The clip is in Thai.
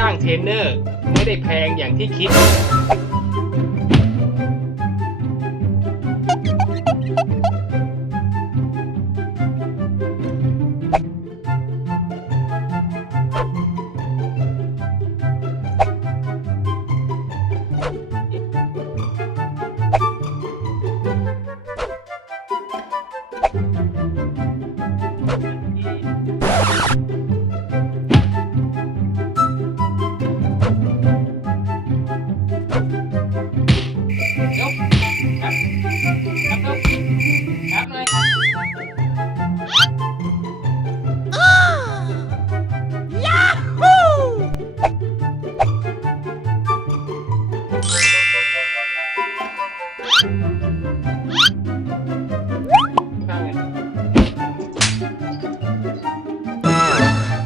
จ้างเทรนเนอร์ไม่ได้แพงอย่างที่คิด thank you ครับเลยยาฮู